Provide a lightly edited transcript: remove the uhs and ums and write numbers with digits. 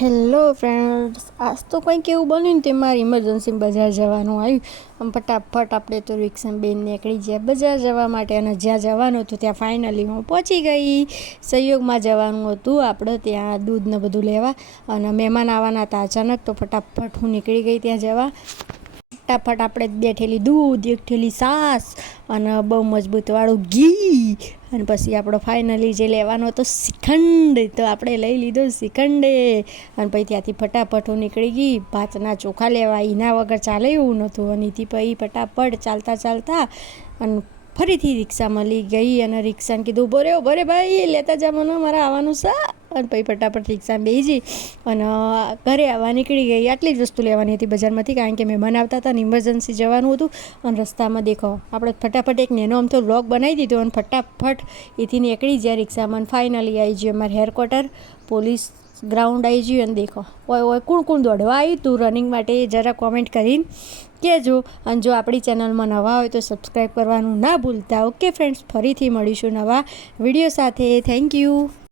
Hello friends, આજ તો કંઈક એવું બન્યું ને તે મારે ઇમરજન્સી બજાર જવાનું આવ્યું. આમ ફટાફટ આપણે તો રિક્ષા બેન નીકળી ગયા બજાર જવા માટે, અને જ્યાં જવાનું હતું ત્યાં ફાઇનલી હું પહોંચી ગઈ. સંયોગમાં જવાનું હતું આપણે ત્યાં દૂધ ને બધું લેવા, અને મહેમાન આવવાના હતા અચાનક, તો ફટાફટ હું નીકળી ગઈ ત્યાં જવા. ફટાફટ આપણે 2 થેલી દૂધ, 1 થેલી છાશ અને બહુ મજબૂતવાળું ઘી, અને પછી આપણો ફાઇનલી જે લેવાનો હતો શ્રીખંડ, તો આપણે લઈ લીધો શ્રીખંડે. અને પછી ત્યાંથી ફટાફટ હું નીકળી ગઈ ભાતના ચોખા લેવા. એના વગર ચાલે એવું નહોતું. અને એથી પછી ફટાફટ ચાલતા અને ફરીથી રિક્ષા મળી ગઈ, અને રિક્ષાને કીધું ઉભો રે ભાઈ, લેતા જા મને, મારે આવવાનું છે. અને પછી ફટાફટ રિક્ષામાં બેસી જઈ અને ઘરે આવવા નીકળી ગઈ. આટલી જ વસ્તુ લેવાની હતી બજારમાંથી, કારણ કે મહેમાન આવતા હતા ને ઇમરજન્સી જવાનું હતું. અને રસ્તામાં દેખો આપણે ફટાફટ એક નેનો આમ તો વ્લોગ બનાવી દીધો, અને ફટાફટ એથી નીકળી ગયા રિક્ષામાં. ફાઇનલી આવી ગયું અમારે હેડક્વાર્ટર પોલીસ ગ્રાઉન્ડ આવી ગયું. અને દેખો ઓય કોણ દોડવા આવ્યું તું રનિંગ માટે, જરા કોમેન્ટ કરીને કહેજો. અને જો આપણી ચેનલમાં નવા હોય તો સબસ્ક્રાઈબ કરવાનું ના ભૂલતા. ઓકે ફ્રેન્ડ્સ, ફરીથી મળીશું નવા વિડીયો સાથે. Thank you.